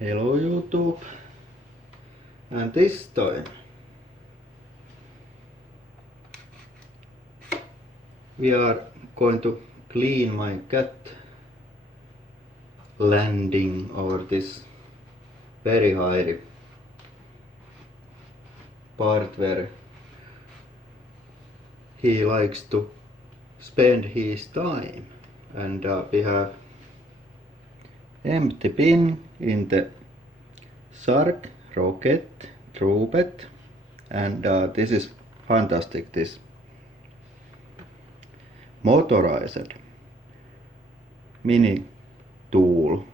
Hello YouTube, and this time we are going to clean my cat landing over this very hairy part where he likes to spend his time, and we have empty bin in the Shark Rocket Troopet, and this is fantastic, this motorized mini tool,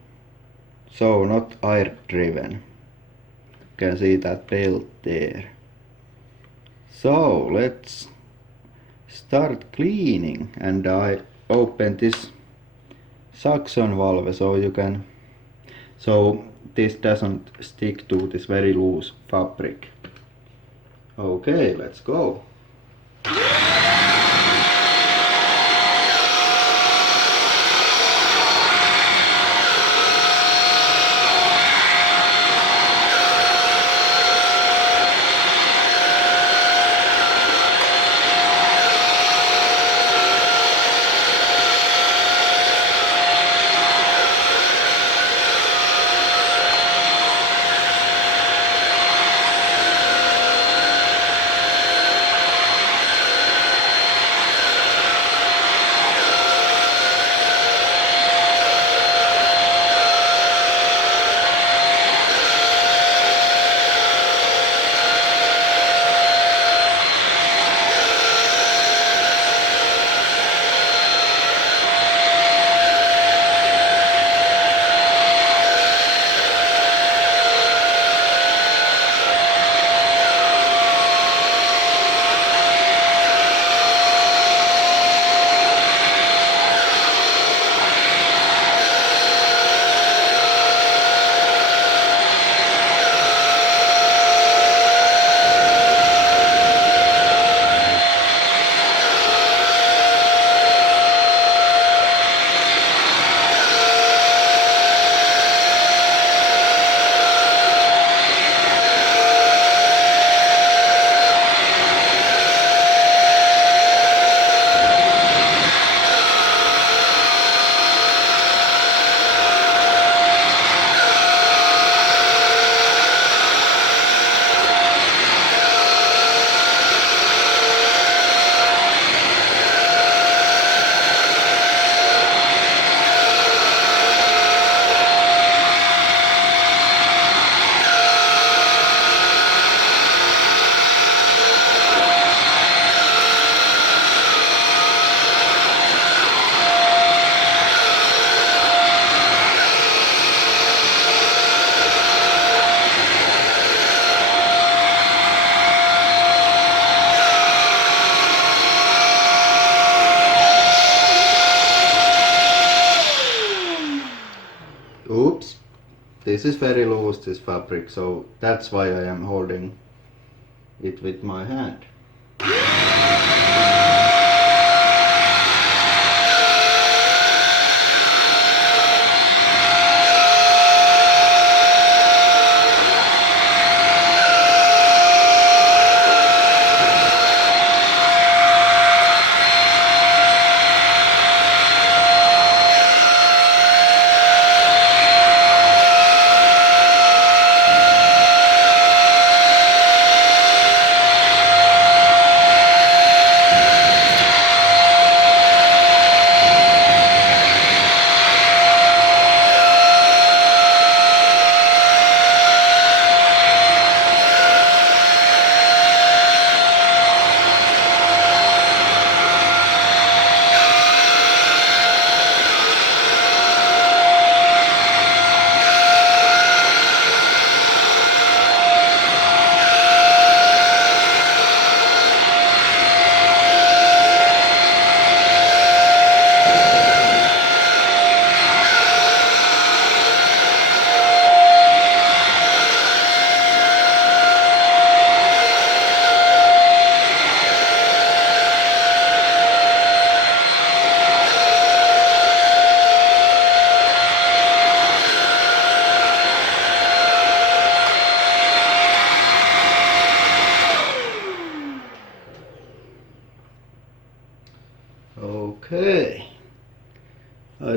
so not air driven. You can see that belt there. So let's start cleaning, and I open this suction valve so this doesn't stick to this very loose fabric. Okay, let's go. Oops, this is very loose, this fabric, so that's why I am holding it with my hand.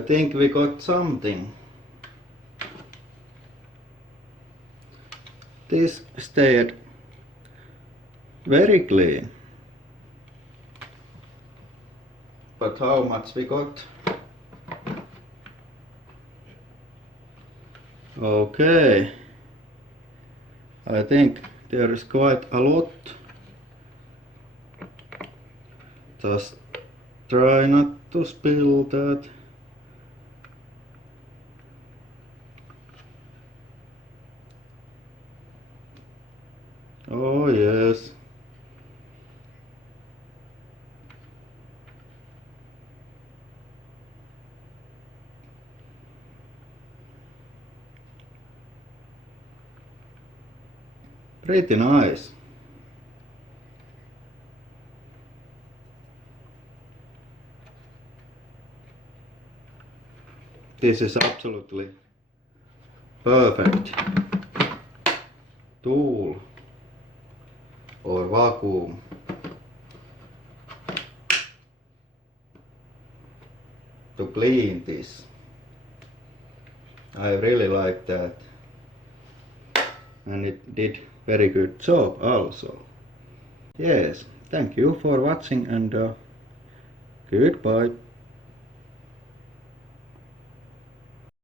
think we got something. This stayed very clean. But how much we got? Okay. I think there is quite a lot. Just try not to spill that. Oh yes. Pretty nice. This is absolutely perfect tool or vacuum. To clean this. I really like that. And it did very good job also. Yes, thank you for watching and goodbye.